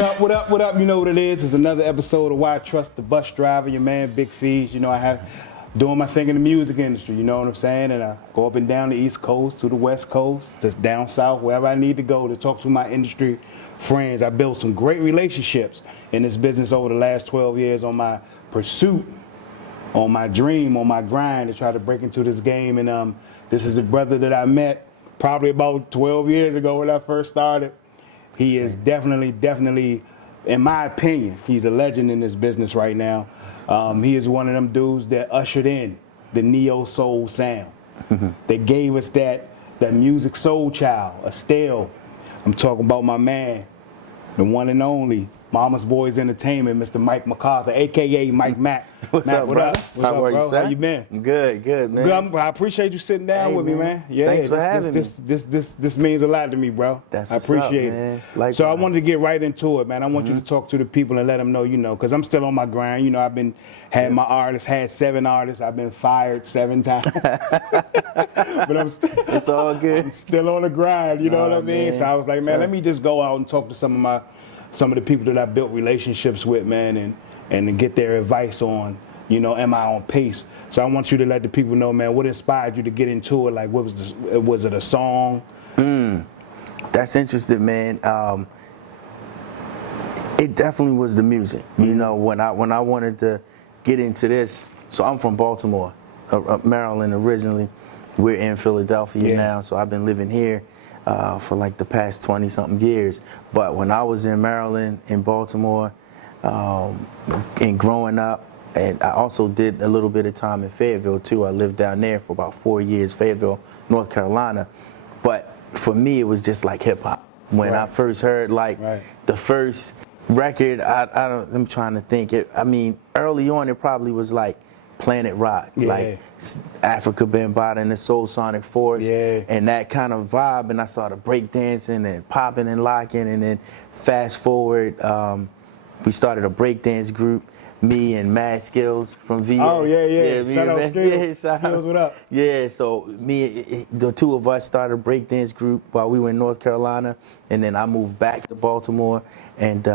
up, what up, what up? You know what it is. It's another episode of Why I Trust the Bus Driver, your man, Big Fees. You know, I have doing my thing in the music industry, you know what I'm saying? And I go up and down the East Coast to the West Coast, just down south, wherever I need to go to talk to my industry friends. I built some great relationships in this business over the last 12 years on my pursuit, on my dream, on my grind to try to break into this game. And this is a brother that I met probably about 12 years ago when I first started. He is definitely, in my opinion, he's a legend in this business right now. He is one of them dudes that ushered in the neo soul sound. That gave us that music soul child, Estelle. I'm talking about my man, the one and only Mama's Boys Entertainment, Mr. McCauthur, a.k.a. Mike Mac. What's Mac, up, what bro? up? What's up, are bro? you, sir? How you been? Good, man. Good. I appreciate you sitting down with me, man. Yeah, Thanks for having me. This means a lot to me, bro. That's I what's up, appreciate man. it. Likewise. So I wanted to get right into it, man. I want you to talk to the people and let them know, you know, because I'm still on my grind. You know, had my artists, had 7 artists. I've been fired 7 times. But it's all good. I'm still on the grind, you know what I mean? Man. So I was like, man, let me just go out and talk to some of the people that I built relationships with, man, and get their advice on, you know, am I on pace? So I want you to let the people know, man, what inspired you to get into it? Like, was it a song? That's interesting, man. It definitely was the music. You know, when I wanted to get into this, so I'm from Baltimore, Maryland originally. We're in Philadelphia now, so I've been living here for like the past 20-something years. But when I was in Maryland, in Baltimore, and growing up, and I also did a little bit of time in Fayetteville too. I lived down there for about 4 years, Fayetteville, North Carolina. But for me, it was just like hip hop. When I first heard the first record, I'm trying to think. I mean, early on, it probably was like Planet Rock, like Africa Bambaataa and the Soul Sonic Force, and that kind of vibe. And I started breakdancing and popping and locking. And then fast forward, we started a breakdance group. Me and Mad Skills from VA. Oh, yeah. Me Shout and out Skills. Skills, what up? Yeah, so the two of us started a breakdance group while we were in North Carolina, and then I moved back to Baltimore and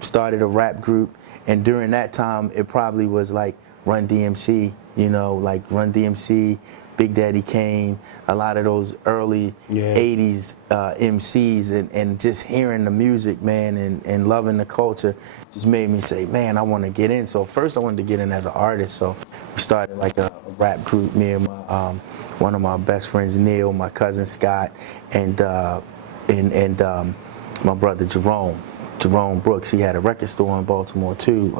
started a rap group. And during that time, it probably was like Run DMC, you know, like Run DMC, Big Daddy Kane, a lot of those early 80s MCs, and just hearing the music, man, and loving the culture just made me say, man, I want to get in. So first I wanted to get in as an artist, so we started like a rap group, me and one of my best friends, Neil, my cousin Scott, and my brother Jerome Brooks. He had a record store in Baltimore too,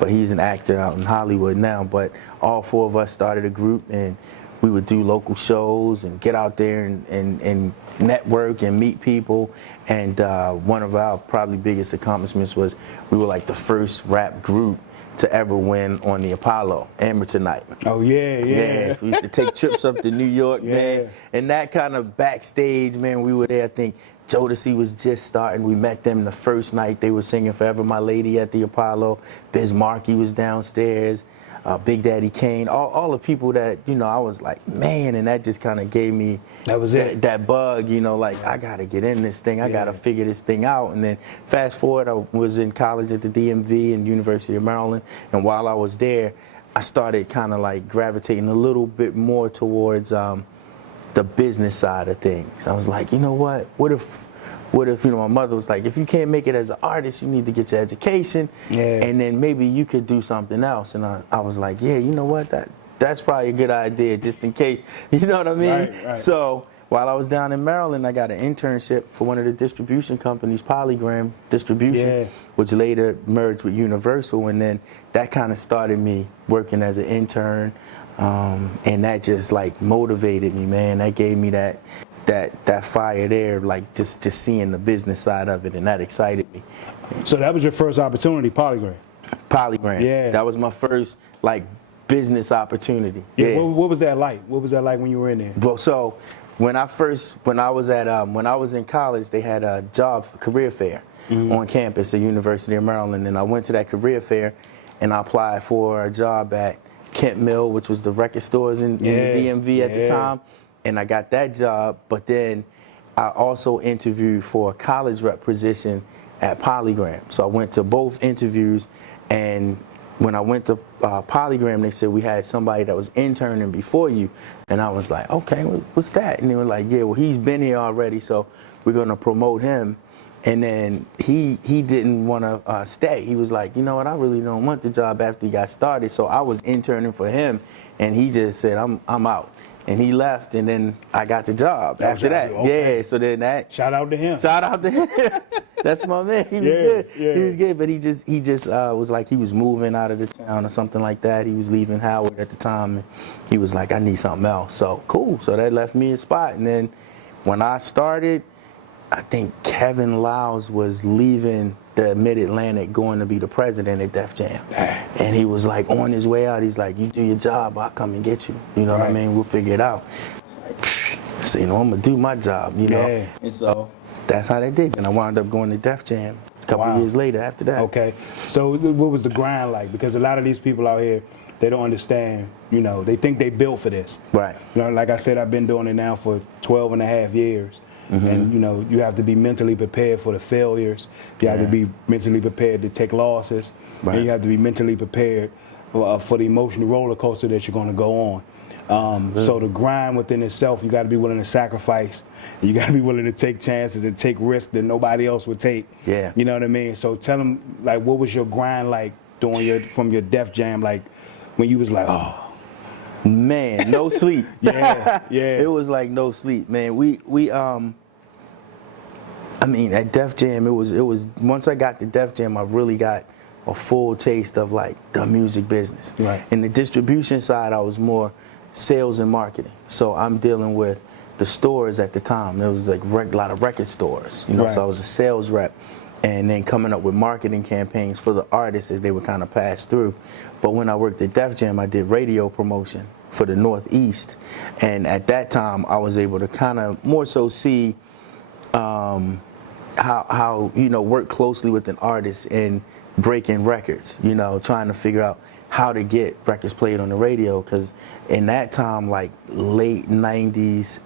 but he's an actor out in Hollywood now. But all 4 of us started a group, and we would do local shows and get out there and network and meet people. And one of our probably biggest accomplishments was we were like the first rap group to ever win on the Apollo Amateur Night. Oh, yeah. So we used to take trips up to New York, man. And that kind of backstage, man, we were there. I think Jodeci was just starting. We met them the first night. They were singing Forever My Lady at the Apollo. Biz Markie was downstairs. Big Daddy Kane, all the people that, you know, I was like, man, and that just kind of gave me that bug, you know, like, I got to get in this thing. I got to figure this thing out. And then fast forward, I was in college at the DMV and University of Maryland. And while I was there, I started kind of like gravitating a little bit more towards the business side of things. I was like, you know what if, you know, my mother was like, if you can't make it as an artist, you need to get your education, and then maybe you could do something else. And I was like, yeah, you know what, that's probably a good idea, just in case, you know what I mean? Right. So while I was down in Maryland, I got an internship for one of the distribution companies, Polygram Distribution, which later merged with Universal, and then that kind of started me working as an intern, and that just like motivated me, man. That gave me that fire there, like just seeing the business side of it, and that excited me. So that was your first opportunity, Polygram? Polygram. Yeah. That was my first like business opportunity. Yeah. What was that like? What was that like when you were in there? Well, so when I was in college, they had a career fair on campus at University of Maryland, and I went to that career fair, and I applied for a job at Kent Mill, which was the record stores in the DMV at the time. And I got that job, but then I also interviewed for a college rep position at Polygram. So I went to both interviews, and when I went to Polygram, they said we had somebody that was interning before you, and I was like, okay, what's that? And they were like, yeah, well, he's been here already, so we're gonna promote him. And then he didn't want to stay. He was like, you know what, I really don't want the job after he got started. So I was interning for him, and he just said, I'm out. And he left, and then I got the job after that. Okay. Yeah, so then that. Shout out to him. Shout out to him. That's my man. He was good. Yeah. He was good, but he just was like he was moving out of the town or something like that. He was leaving Howard at the time, and he was like, I need something else. So cool. So that left me a spot. And then when I started, I think Kevin Lyles was leaving the Mid-Atlantic going to be the president at Def Jam. And he was like on his way out, he's like, you do your job, I'll come and get you. You know what I mean? We'll figure it out. It's like, psh, so, you know, I'm gonna do my job, you know? Yeah. And so that's how they did. And I wound up going to Def Jam a couple years later after that. Okay. So what was the grind like? Because a lot of these people out here, they don't understand, you know, they think they built for this. Right. You know, like I said, I've been doing it now for 12 and a half years. And, you know, you have to be mentally prepared for the failures. You have to be mentally prepared to take losses. Right. And you have to be mentally prepared for the emotional roller coaster that you're going to go on. So the grind within itself, you got to be willing to sacrifice. You got to be willing to take chances and take risks that nobody else would take. Yeah. You know what I mean? So tell them, like, what was your grind like from your Def Jam, like, when you was like, oh. Man, no sleep. Yeah. It was like no sleep, man. We I mean, at Def Jam, it was once I got to Def Jam, I really got a full taste of like the music business. Right. In the distribution side, I was more sales and marketing. So I'm dealing with the stores at the time. There was like a lot of record stores, you know. Right. So I was a sales rep, and then coming up with marketing campaigns for the artists as they would kind of pass through. But when I worked at Def Jam, I did radio promotion for the Northeast, and at that time, I was able to kind of more so see how you know, work closely with an artist and breaking records, you know, trying to figure out how to get records played on the radio, because in that time, like late 90s,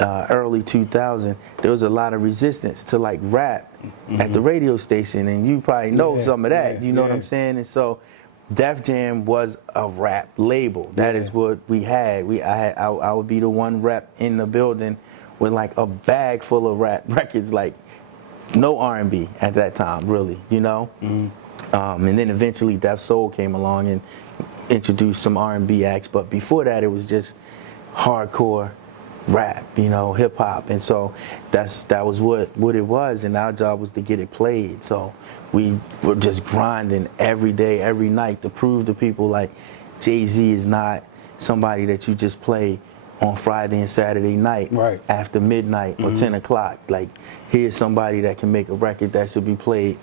early 2000, there was a lot of resistance to like rap at the radio station, and you probably know some of that, you know what I'm saying? And so Def Jam was a rap label. That is what we had. I would be the one rep in the building with like a bag full of rap records, like no R&B at that time, really, you know? And then eventually Def Soul came along and introduced some R&B acts, but before that it was just hardcore rap, you know, hip hop. And so that was what it was, and our job was to get it played. So we were just grinding every day, every night to prove to people like Jay-Z is not somebody that you just play on Friday and Saturday night after midnight or 10 o'clock. Like, here's somebody that can make a record that should be played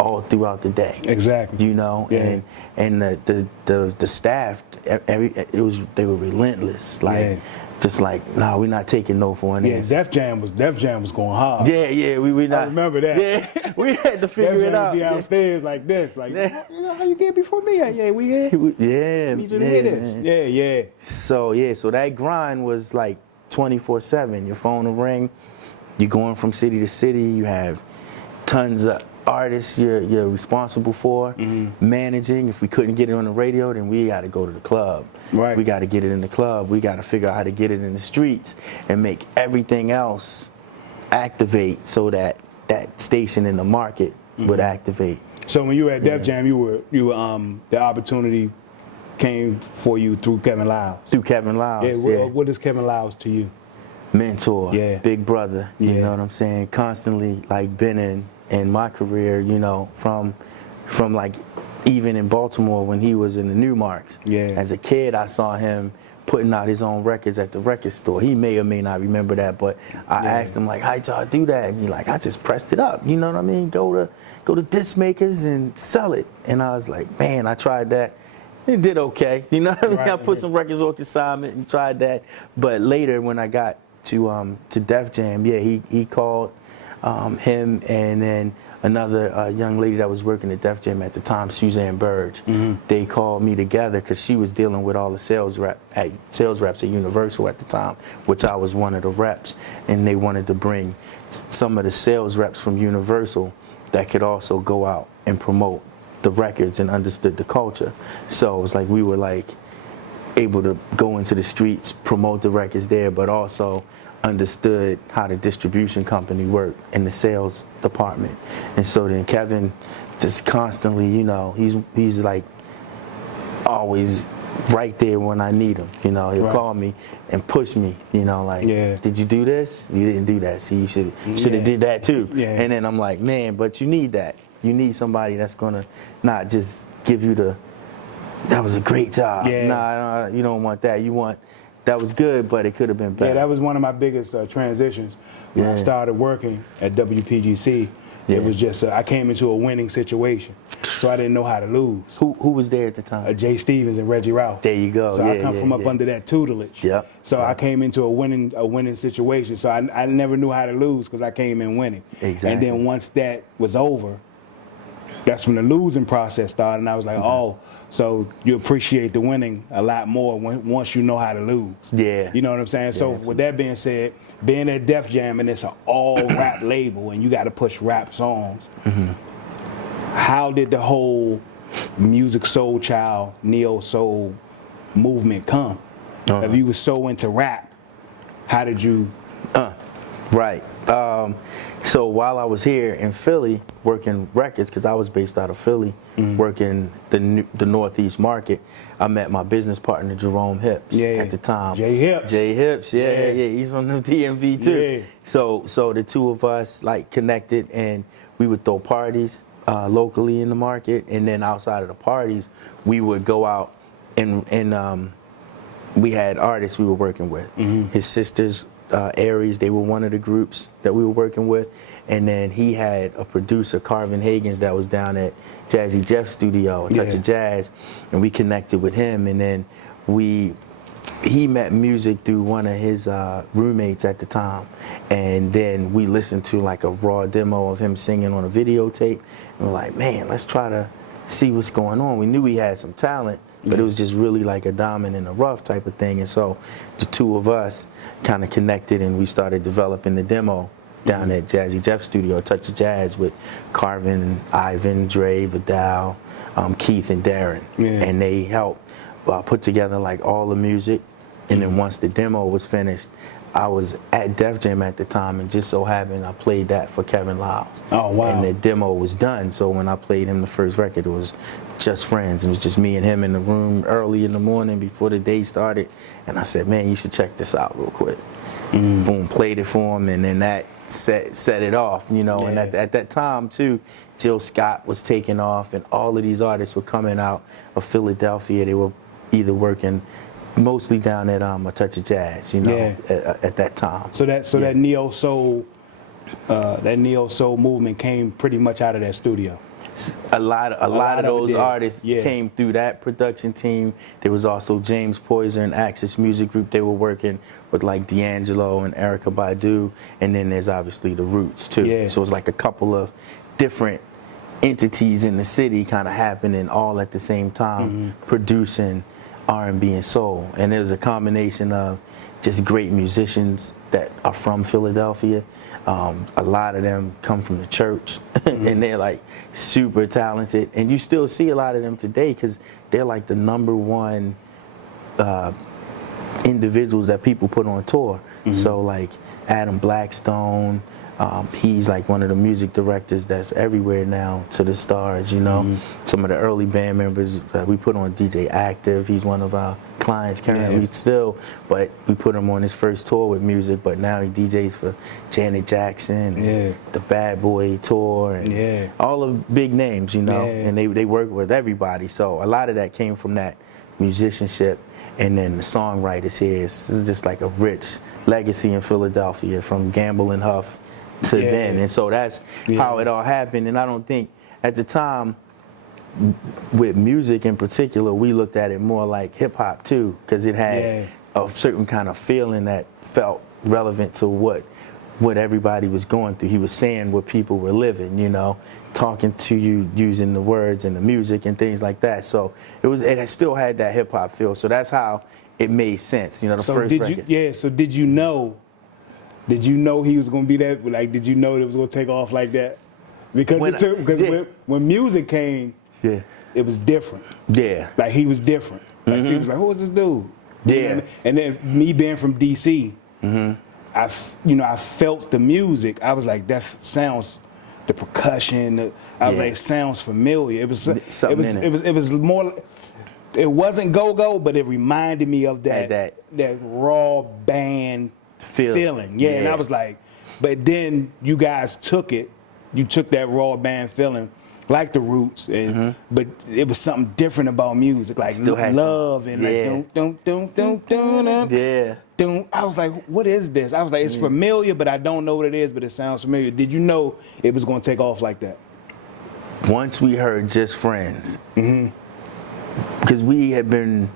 all throughout the day. Exactly. You know, and the staff, they were relentless. Like, just like, nah, we're not taking no for an answer. Def Jam was going hard. We not. I remember that. Yeah, we had to figure it out. Would be downstairs like this, like, you know how you get before me? We here. Yeah, need you to hear this. So that grind was like 24/7. Your phone will ring. You're going from city to city. You have tons of artists you're responsible for managing. If we couldn't get it on the radio, then we got to go to the club. Right. We got to get it in the club. We got to figure out how to get it in the streets and make everything else activate so that that station in the market would activate. So when you were at Def Jam, you were the opportunity came for you through Kevin Lyles. Through Kevin Lyles. What is Kevin Lyles to you? Mentor. Big brother. You know what I'm saying? Constantly like been in my career, you know, from like even in Baltimore when he was in the Newmarks. As a kid, I saw him putting out his own records at the record store. He may or may not remember that, but I asked him like, how'd y'all do that? And he like, I just pressed it up. You know what I mean? Go to disc makers and sell it. And I was like, man, I tried that. It did okay. You know what I mean? I put some records on consignment and tried that. But later when I got to Def Jam, he called him and then another young lady that was working at Def Jam at the time, Suzanne Burge. They called me together because she was dealing with all the sales reps at Universal at the time, which I was one of the reps, and they wanted to bring some of the sales reps from Universal that could also go out and promote the records and understood the culture. So it was like we were like able to go into the streets, promote the records there, but also understood how the distribution company worked and the sales department. And so then Kevin just constantly, you know, he's like always right there when I need him. You know, he'll call me and push me, you know, like, did you do this? You didn't do that. See, you should have did that too. And then I'm like, man, but you need that. You need somebody that's gonna not just give you that was a great job. Nah, you don't want that. You want, that was good, but it could have been better. Yeah, that was one of my biggest transitions when I started working at WPGC. It was just, I came into a winning situation, so I didn't know how to lose. Who was there at the time? Jay Stevens and Reggie Rouse. There you go. So I come from up under that tutelage. So I came into a winning situation. So I never knew how to lose because I came in winning. Exactly. And then once that was over, that's when the losing process started, and I was like, oh, so you appreciate the winning a lot more once you know how to lose. You know what I'm saying? So with that being said, being at Def Jam and it's an all rap label and you got to push rap songs, how did the whole Musiq Soul Child, neo soul movement come? If you were so into rap, how did you? So while I was here in Philly working records, because I was based out of Philly, working the Northeast market, I met my business partner Jerome Hips at the time. Jay Hips. Jay Hips, he's from the DMV too. So the two of us like connected, and we would throw parties locally in the market, and then outside of the parties, we would go out and we had artists we were working with. His sisters. Aries, they were one of the groups that we were working with, and then he had a producer, Carvin Hagens, that was down at Jazzy Jeff's studio, Touch of Jazz, and we connected with him, and then he met Musiq through one of his roommates at the time, and then we listened to like a raw demo of him singing on a videotape, and we're like, man, let's try to see what's going on. We knew he had some talent, but it was just really like a diamond in the rough type of thing. And so the two of us kind of connected, and we started developing the demo down at Jazzy Jeff's studio, Touch of Jazz, with Carvin, Ivan, Dre, Vidal, Keith, and Darren. And they helped put together like all the music. And then once the demo was finished, I was at Def Jam at the time, and just so happened I played that for Kevin Lyles. Oh, wow. And the demo was done, so when I played him the first record, it was just friends. It was just me and him in the room early in the morning before the day started, and I said, man, you should check this out real quick. Boom, played it for him, and then that set it off, you know. And at that time, too, Jill Scott was taking off, and all of these artists were coming out of Philadelphia. They were either working mostly down at a Touch of Jazz, you know, at that time. So that neo soul movement came pretty much out of that studio. A lot of those artists came through that production team. There was also James Poyser and Axis Music Group. They were working with like D'Angelo and Erykah Badu, and then there's obviously the Roots too. So it's like a couple of different entities in the city kind of happening all at the same time, producing R&B and soul. And there's a combination of just great musicians that are from Philadelphia. A lot of them come from the church, and they're like super talented. And you still see a lot of them today because they're like the #1 individuals that people put on tour. So like Adam Blackstone, he's like one of the music directors that's everywhere now to the stars, you know. Some of the early band members that we put on, DJ Active, he's one of our clients currently still, but we put him on his first tour with Musiq, but now he DJs for Janet Jackson, and the Bad Boy tour, and all the big names, you know, and they work with everybody. So a lot of that came from that musicianship. And then the songwriters here, this is just like a rich legacy in Philadelphia from Gamble and Huff to then. And so that's how it all happened. And I don't think at the time, with music in particular, we looked at it more like hip hop too, because it had a certain kind of feeling that felt relevant to what everybody was going through. He was saying what people were living, you know, talking to you using the words and the music and things like that. So it still had that hip hop feel. So that's how it made sense, you know, the first record. So did you know he was going to be that? Like, did you know it was going to take off like that? Because when when Musiq came, yeah, it was different. yeah, Like he was different. Like he was like, who is this dude? yeah. And then me being from DC, I felt the music. I was like, that sounds, the percussion. I was like, it sounds familiar. It was more. It wasn't go-go, but it reminded me of that raw band feeling. Yeah, and I was like, but then you guys took it. You took that raw band feeling, like the Roots, and but it was something different about music, like love and like I was like, what is this? I was like, it's familiar, but I don't know what it is, but it sounds familiar. Did you know it was going to take off like that? Once we heard Just Friends, because they had been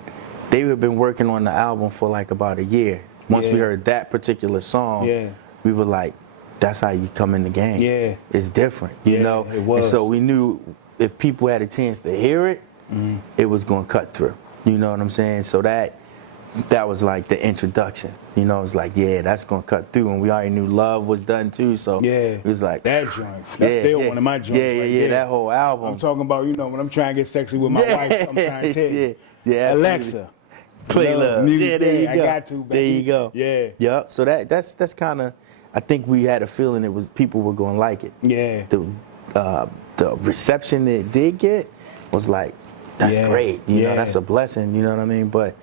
working on the album for like about a year. Once we heard that particular song, we were like, that's how you come in the game. Yeah. It's different, you know? It was. And so we knew if people had a chance to hear it, it was going to cut through. You know what I'm saying? So that was like the introduction. You know, it was like, yeah, that's going to cut through. And we already knew Love was done too. So it was like. That joint. That's still one of my joints. Yeah, that whole album. I'm talking about, when I'm trying to get sexy with my wife, I'm trying to tell you. Yeah, Alexa. Play Love. Music. There you go. I got to, baby. There you go. Yeah. Yep. So that's kind of, I think we had a feeling people were going to like it. Yeah. The reception it did get was like, that's great. You know, that's a blessing. You know what I mean? But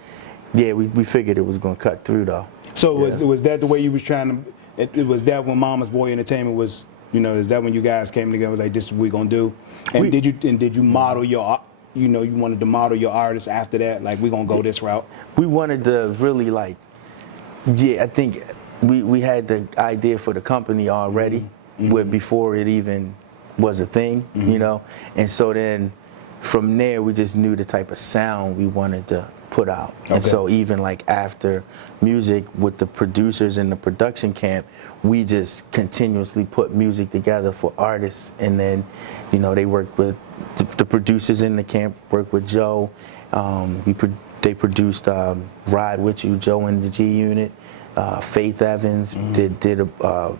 yeah, we figured it was going to cut through though. So was that the way you was trying to? It was that when Mama's Boy Entertainment was? Is that when you guys came together like, this is what we gonna do? And did you model your? You wanted to model your artists after that? Like, we gonna go this route? We wanted to really like. Yeah, I think. We had the idea for the company already, before it even was a thing, and so then from there we just knew the type of sound we wanted to put out. Okay. And so even like after Musiq with the producers in the production camp, we just continuously put music together for artists, and then they worked with the producers in the camp, worked with Joe. They produced Ride With You, Joe and the G Unit. Faith Evans did a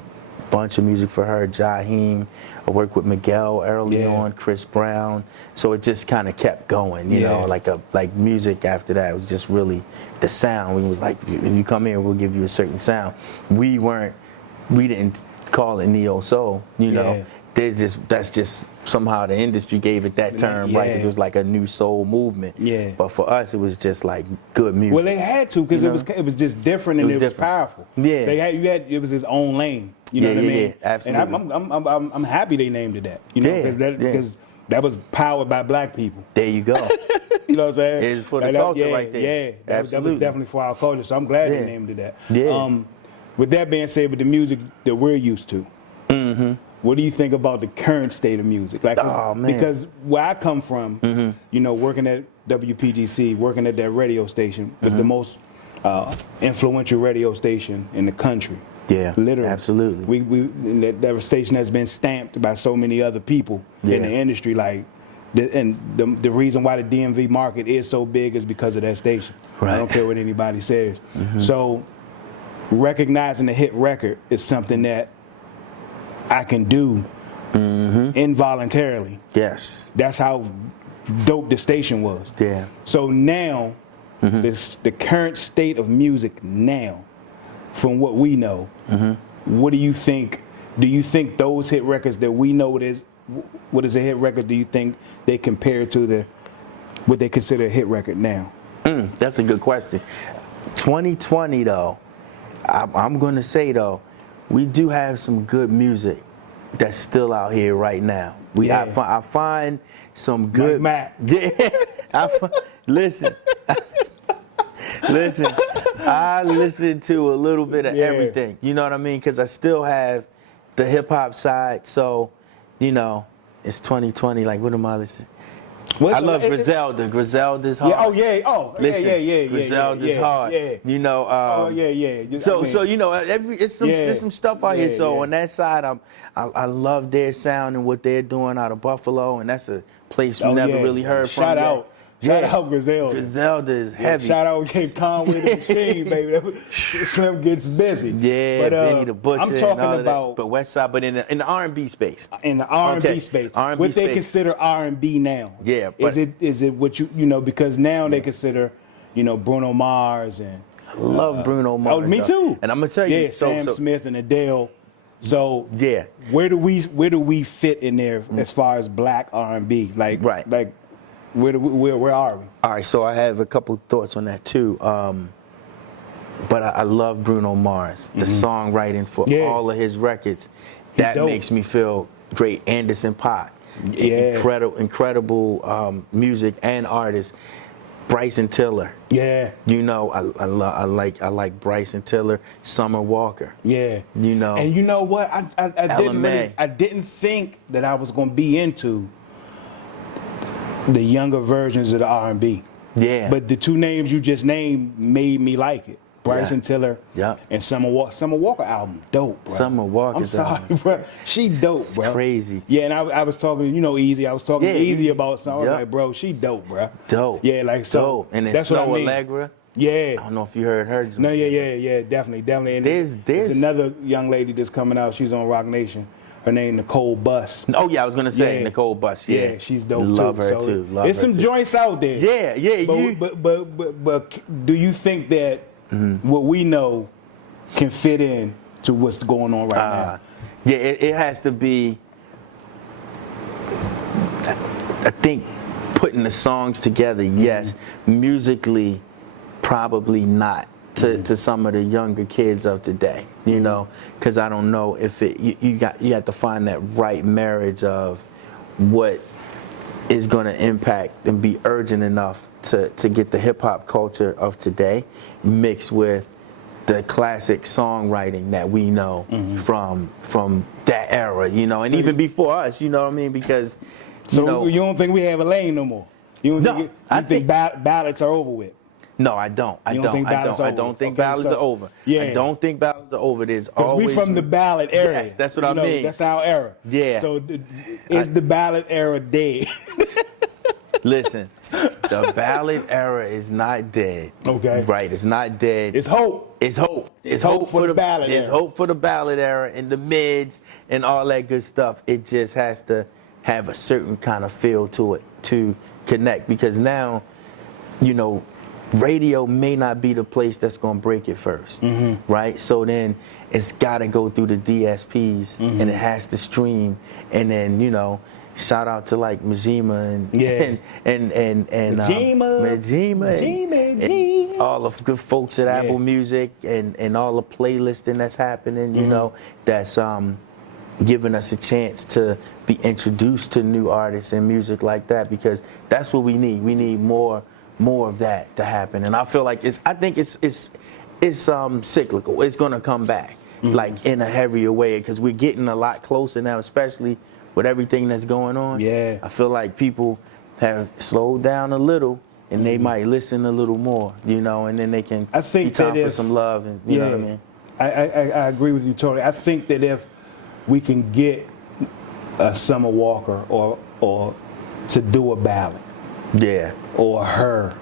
bunch of music for her. Jaheim, I worked with Miguel early on, Chris Brown. So it just kind of kept going, you know, like Musiq after that. It was just really the sound. We was like, when you come here, we'll give you a certain sound. We didn't call it neo soul, you know. That's just somehow the industry gave it that term, right? 'Cause it was like a new soul movement. Yeah. But for us, it was just like good music. Well, they had to, because it was just different, and it was powerful. Yeah. So it was his own lane. You know what I mean? Yeah, absolutely. And I'm happy they named it that. Because that was powered by black people. There you go. You know what I'm saying? It's for the culture right there. Yeah, that was definitely for our culture. So I'm glad they named it that. Yeah. With that being said, with the music that we're used to. What do you think about the current state of music? Like, because where I come from, working at WPGC, working at that radio station, was the most influential radio station in the country. Yeah, literally, absolutely. That station has been stamped by so many other people in the industry. Like, the reason why the DMV market is so big is because of that station. Right. I don't care what anybody says. So, recognizing the hit record is something that I can do involuntarily. Yes. That's how dope the station was. Yeah. So now, the current state of music now, from what we know, what do you think? Do you think those hit records that we know what is a hit record, do you think they compare to what they consider a hit record now? That's a good question. 2020 though, I'm going to say though, we do have some good music that's still out here right now. I find some good. Matt. Listen. I listen to a little bit of everything. You know what I mean? Because I still have the hip hop side. So, it's 2020. Like, what am I listening? I love Griselda. Griselda's hard. Yeah, Griselda's hard. Yeah. It's some stuff out here. So on that side, I love their sound and what they're doing out of Buffalo, and that's a place we never really heard from. Shout out Griselda. Griselda is heavy. Shout out King Conway the Machine, baby. Slim gets busy. Yeah, Benny the Butcher. I'm talking about, but West Side, but in the R&B space. In the R&B space, R&B what they space. consider R&B now. Yeah, but is it what you know? Because now they consider, Bruno Mars and. I love Bruno Mars. Oh, me too. And I'm gonna tell you, yeah, Sam Smith and Adele. So yeah, where do we fit in there as far as black R&B? Like where are we? All right, so I have a couple thoughts on that too. But I love Bruno Mars, the songwriting for all of his records. That makes me feel great. Anderson .Paak, incredible music and artist. Bryson Tiller. Yeah. I like Bryson Tiller. Summer Walker. Yeah. And you know what? I didn't think that I was gonna be into the younger versions of the R&B. Yeah. But the two names you just named made me like it. Bryson Tiller and Summer Walker album, dope, bro. Summer Walker. I'm sorry, bro. She dope, bro. Crazy. Yeah, and I was talking, Easy. I was talking to Easy about something. I was like, bro, she dope, bro. Dope. Yeah, like so. Dope. And then that's Snow what I mean. Allegra. Yeah. I don't know if you heard her. No, yeah, definitely. And there's another young lady that's coming out. She's on Rock Nation. Her name Nicole Buss. Oh yeah, I was gonna say Nicole Buss. Yeah, she's dope too. Love her too. There's some joints out there. Yeah. But do you think that what we know can fit in to what's going on right now? Yeah, it has to be. I think putting the songs together, yes. Musically, probably not to some of the younger kids of today. Because I don't know if you have to find that right marriage of what is going to impact and be urgent enough to get the hip hop culture of today mixed with the classic songwriting that we know from that era, and even before us, you know what I mean? Because you don't think we have a lane no more? You think ballads are over with? No, I don't. I don't think ballads are over. Yeah. I don't think ballads are over. There's always we from the ballad era. Yes, that's what I mean. That's our era. Yeah. So is the ballad era dead? Listen, the ballad era is not dead. Okay. Right, it's not dead. It's hope. It's hope. It's hope for the ballad era. It's hope for the ballad era and the mids and all that good stuff. It just has to have a certain kind of feel to it to connect, because now, radio may not be the place that's going to break it first, right? So then it's got to go through the DSPs and it has to stream, and then shout out to like Majima and all of the good folks at Apple Music and all the playlisting that's happening, that's giving us a chance to be introduced to new artists and music like that, because that's what we need. We need more of that to happen, and I feel like it's cyclical. It's gonna come back like in a heavier way, because we're getting a lot closer now, especially with everything that's going on. Yeah, I feel like people have slowed down a little, and they might listen a little more, and then they can. I think be time for some love, and you know what I mean. I agree with you totally. I think that if we can get a Summer Walker or to do a ballad. Yeah. Or her.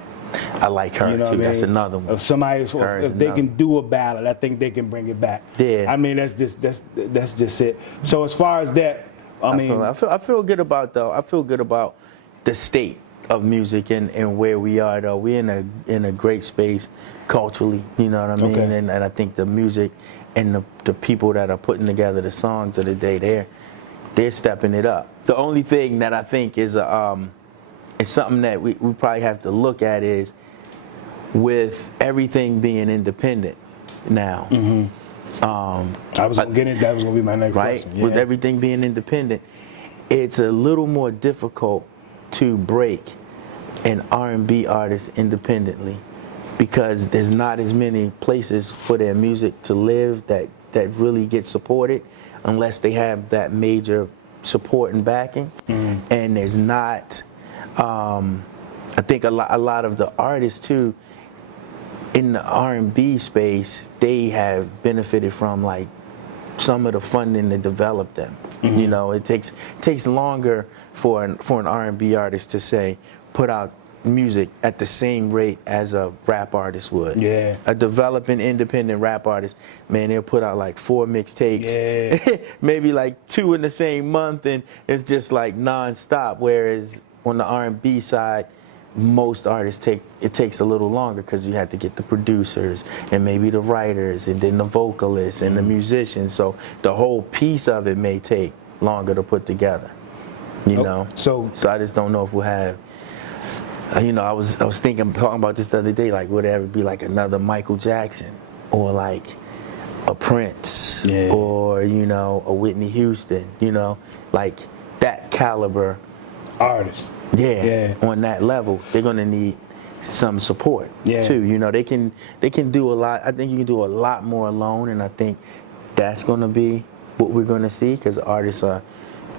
I like her too. That's another one. If somebody, if they can do a ballad, I think they can bring it back. Yeah. I mean, that's just it. So as far as that, I feel good about the state of music and where we are though. We're in a great space culturally. You know what I mean? Okay. And I think the music and the people that are putting together the songs of the day, they're stepping it up. The only thing that I think is it's something that we probably have to look at is, with everything being independent now. I was gonna get it. That was gonna be my next question. Yeah. With everything being independent, it's a little more difficult to break an R&B artist independently, because there's not as many places for their music to live that really get supported, unless they have that major support and backing. And there's not. I think a lot of the artists too in the R&B space, they have benefited from like some of the funding to develop them. It takes longer for an R&B artist to say put out music at the same rate as a rap artist would. Yeah. A developing independent rap artist, man, they'll put out like 4 mixtapes, Yeah. maybe like 2 in the same month, and it's just like nonstop. Whereas on the R&B side, most artists it takes a little longer because you have to get the producers and maybe the writers and then the vocalists and the musicians. So the whole piece of it may take longer to put together. You know. So I just don't know if we'll have. You know, I was talking about this the other day. Like, would there ever be like another Michael Jackson or like a Prince or a Whitney Houston? You know, like that caliber artist. Yeah, on that level, they're gonna need some support too. You know, they can do a lot. I think you can do a lot more alone, and I think that's gonna be what we're gonna see because artists are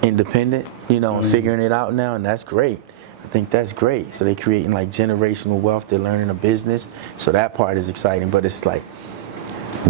independent, and figuring it out now, and that's great. I think that's great. So they're creating like generational wealth. They're learning a business. So that part is exciting, but it's like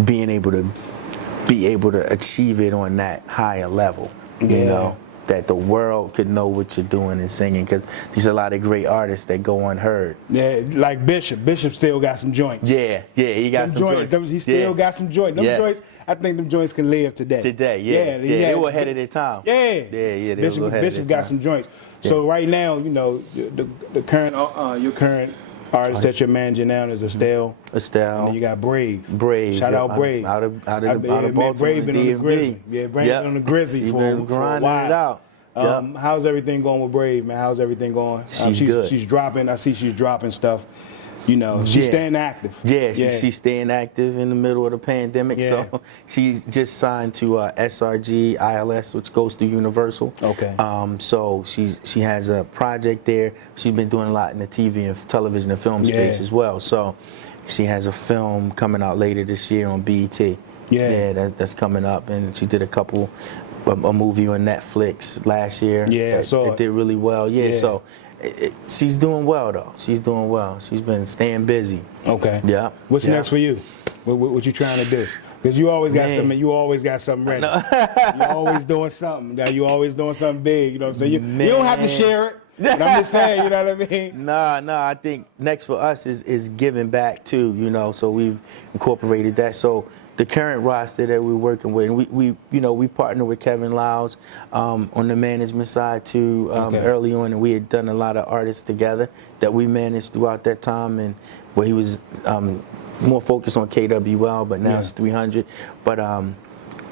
being able to achieve it on that higher level. You know. That the world could know what you're doing and singing, because there's a lot of great artists that go unheard. Yeah, like Bishop. Bishop still got some joints. Yeah, he got some joints. He still got some joints. Them joints, I think them joints can live today. They were ahead of their time. Yeah. Bishop got some joints. So right now, the current your current artist that you're managing now is Estelle. And then you got Brave. Shout out Brave. Out of Baltimore. Brave been on the Grizzly. Yeah, Brave been on the Grizzly for a while. It out. How's everything going with Brave, man? How's everything going? She's good. She's dropping. I see she's dropping stuff. She's staying active. She's staying active in the middle of the pandemic. So she's just signed to SRG ILS, which goes to Universal. Okay. So she has a project there. She's been doing a lot in the TV and television and film space as well. So she has a film coming out later this year on BET. That's coming up, and she did a movie on Netflix last year. That did really well. So. She's doing well though. She's doing well. She's been staying busy. Okay. Yeah. What's next for you? What you trying to do? Because you always got something. You always got something ready. You're always doing something. Now you always doing something big. You know what I'm saying? You don't have to share it. But I'm just saying. You know what I mean? No. I think next for us is giving back too. So we've incorporated that. So the current roster that we're working with, and we partner with Kevin Lyles on the management side too early on, and we had done a lot of artists together that we managed throughout that time, and where he was more focused on KWL, but now it's 300. But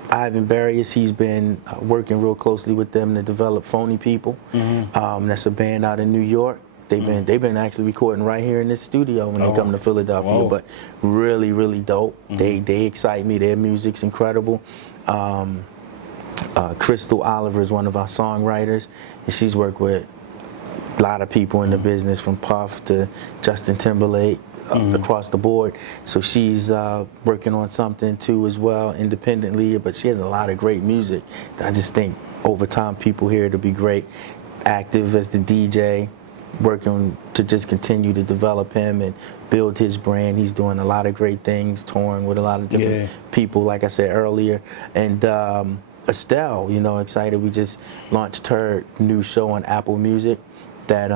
Ivan Barrios, he's been working real closely with them to develop Phony People. That's a band out in New York. They've been actually recording right here in this studio when they come to Philadelphia, but really, really dope. They excite me. Their music's incredible. Crystal Oliver is one of our songwriters, and she's worked with a lot of people in the business, from Puff to Justin Timberlake, across the board. So she's working on something too as well, independently, but she has a lot of great music. I just think over time people hear it'll be great. Active as the DJ, working to just continue to develop him and build his brand. He's doing a lot of great things, touring with a lot of different people, like I said earlier. And Estelle, excited. We just launched her new show on Apple Music that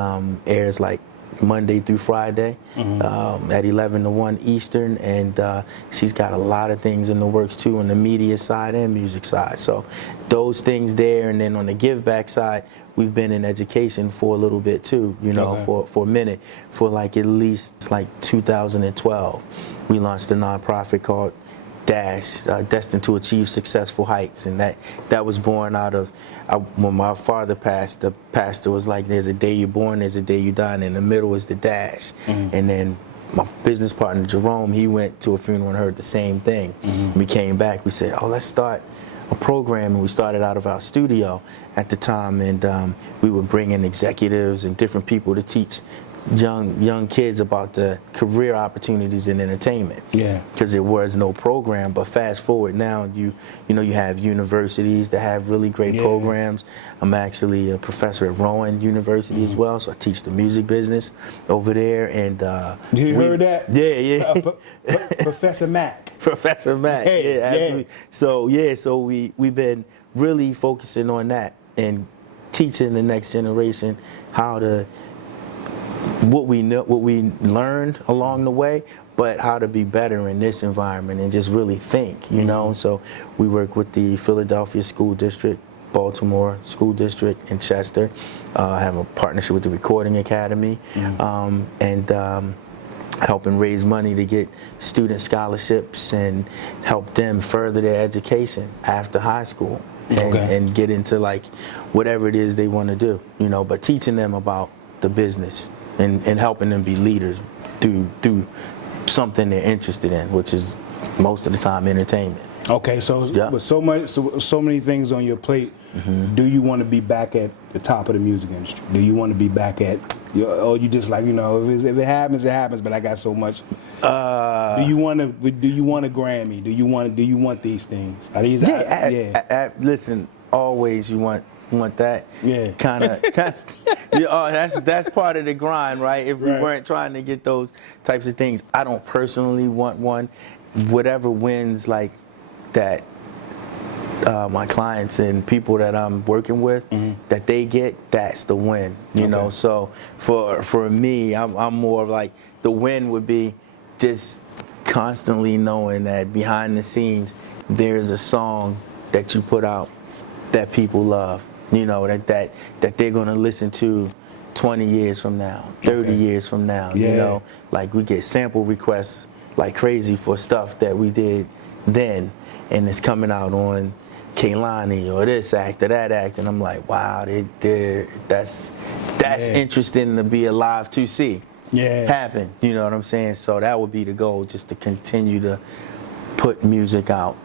airs like Monday through Friday at 11 to 1 Eastern, and she's got a lot of things in the works too on the media side and music side. So those things there, and then on the give back side, we've been in education for a little bit too, for a minute, for like at least like 2012. We launched a nonprofit called Dash, Destined to Achieve Successful Heights, and that was born out of when my father passed. The pastor was like, "There's a day you're born, there's a day you die, and in the middle is the dash." And then my business partner Jerome, he went to a funeral and heard the same thing. We came back, we said, "Oh, let's start a program," and we started out of our studio at the time, and we would bring in executives and different people to teach young kids about the career opportunities in entertainment. Because there was no program. But fast forward now, you have universities that have really great programs. I'm actually a professor at Rowan University as well, so I teach the music business over there. And you heard that? Professor Mac. Professor Mac. Absolutely. So we've been really focusing on that and teaching the next generation how to what we know, what we learned along the way, but how to be better in this environment and just really think, you know. So we work with the Philadelphia School District, Baltimore School District, and Chester. I have a partnership with the Recording Academy, and helping raise money to get student scholarships and help them further their education after high school and get into like whatever it is they want to do, you know, but teaching them about the business and helping them be leaders through something they're interested in, which is most of the time entertainment. Okay, so with so many things on your plate, do you want to be back at the top of the music industry? Do you want to be back at, or you just like, you know, if it happens, it happens. But I got so much. Do you want a Grammy? Do you want these things? Are these? Listen, always you want that. Yeah. Kind of. That's part of the grind, right? If we weren't trying to get those types of things, I don't personally want one. Whatever wins, like that. My clients and people that I'm working with, that they get, that's the win, you know. So for me, I'm more of like, the win would be just constantly knowing that behind the scenes there's a song that you put out that people love, you know, that they're gonna listen to 20 years from now, 30 years from now, you know. Like, we get sample requests like crazy for stuff that we did then, and it's coming out on Kehlani or this act or that act, and I'm like, wow, that's interesting to be alive to see happen. You know what I'm saying? So that would be the goal, just to continue to put music out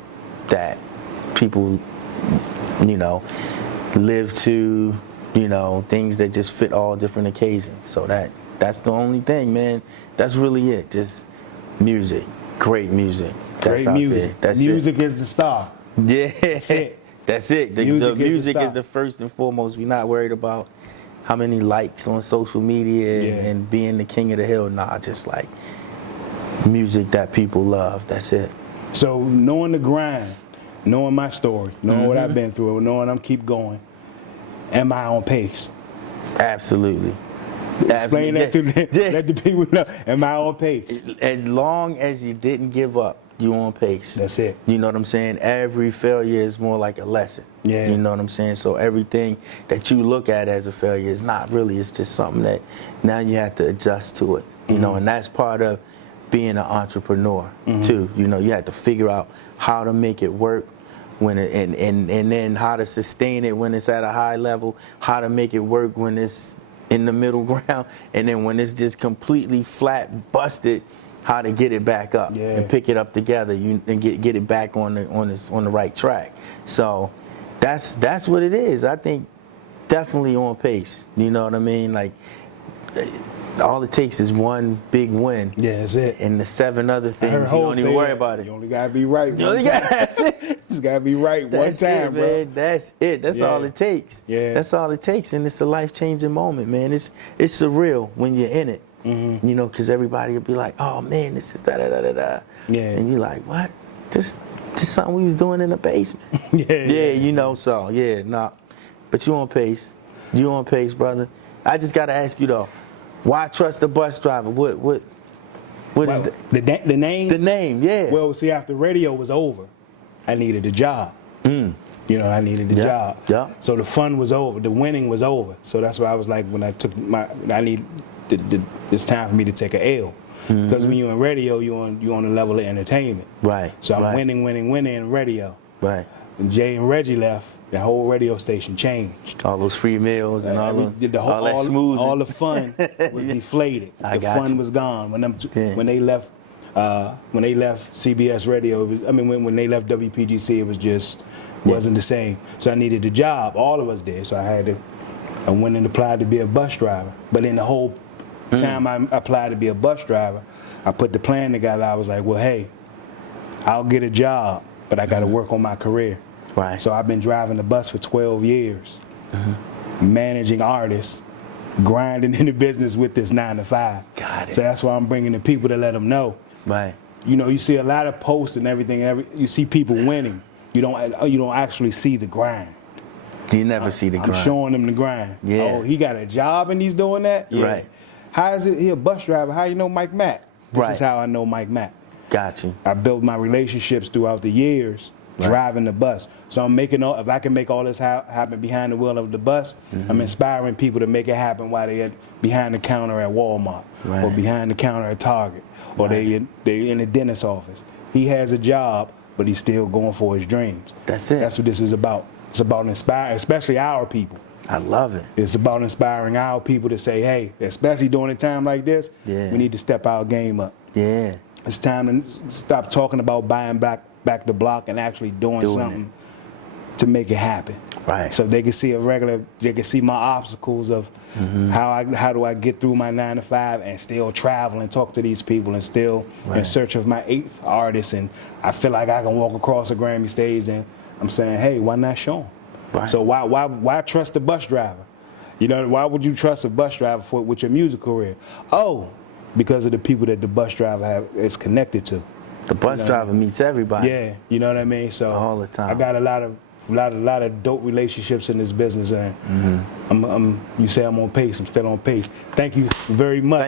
that people, you know, live to, you know, things that just fit all different occasions. So that's the only thing, man. That's really it. Just music, great music. That's great music. That's music it. is the star. Yeah, that's it. The music is is the first and foremost. We're not worried about how many likes on social media and being the king of the hill. Nah, just like music that people love. That's it. So knowing the grind, knowing my story, knowing what I've been through, knowing I'm keep going, am I on pace? Absolutely. Explain that to let the people know. Am I on pace? As long as you didn't give up, you on pace. That's it. You know what I'm saying? Every failure is more like a lesson. Yeah. You know what I'm saying? So everything that you look at as a failure is not really. It's just something that now you have to adjust to it. You know, and that's part of being an entrepreneur too. You know, you have to figure out how to make it work when and then how to sustain it when it's at a high level, how to make it work when it's in the middle ground, and then when it's just completely flat, busted, how to get it back up and pick it up together, and get it back on the right track. So that's what it is. I think definitely on pace. You know what I mean? Like, all it takes is one big win. Yeah, that's it. And the 7 other things, you don't even worry about it. You only gotta be right. That's it. Just gotta be right one time, bro. That's it. That's all it takes. Yeah. That's all it takes, and it's a life-changing moment, man. It's surreal when you're in it. You know, because everybody will be like, "Oh man, this is da da da da da," and you're like, "What? Just something we was doing in the basement." You know. So nah. But you on pace. You on pace, brother. I just gotta ask you though, why trust the bus driver? What is the name? The name, yeah. Well, see, after radio was over, I needed a job. You know, I needed a job. Yeah. So the fun was over. The winning was over. So that's why I was like, when I took it's time for me to take a L. Because when you're in radio, you're on the level of entertainment. Right. So I'm winning in radio. Right. When Jay and Reggie left, the whole radio station changed. All those free meals and all that smoothing. All the fun was deflated. The fun was gone when they left. When they left CBS Radio, when they left WPGC, it was just wasn't the same. So I needed a job. All of us did. So I went and applied to be a bus driver. But in the whole time I applied to be a bus driver, I put the plan together. I was like, well, hey, I'll get a job, but I got to work on my career. Right. So I've been driving the bus for 12 years, managing artists, grinding in the business with this 9 to 5. Got it. So that's why I'm bringing the people to let them know. Right. You know, you see a lot of posts and everything. You see people winning. You don't actually see the grind. You never see the grind. I'm showing them the grind. Yeah. Oh, he got a job and he's doing that? Yeah. Right. how is it he a bus driver? How you know Mike Mack? This Right. is how I know Mike Mack. Got you. I built my relationships throughout the years driving the bus. So I'm making if I can make all this happen behind the wheel of the bus, I'm inspiring people to make it happen while they're behind the counter at Walmart or behind the counter at Target or they in the dentist's office. He has a job, but he's still going for his dreams. That's it. That's what this is about. It's about inspiring, especially our people. I love it. It's about inspiring our people to say, hey, especially during a time like this, we need to step our game up. Yeah. It's time to stop talking about buying back the block and actually doing something to make it happen. Right. So they can see they can see my obstacles of how do I get through my 9 to 5 and still travel and talk to these people and still in search of my 8th artist, and I feel like I can walk across a Grammy stage and I'm saying, hey, why not show them? Right. So why trust the bus driver? You know, why would you trust a bus driver with your music career? Oh, because of the people that the bus driver is connected to. The bus driver meets everybody. Yeah, you know what I mean? So all the time. I got a lot of dope relationships in this business, and you say I'm on pace, I'm still on pace. Thank you very much.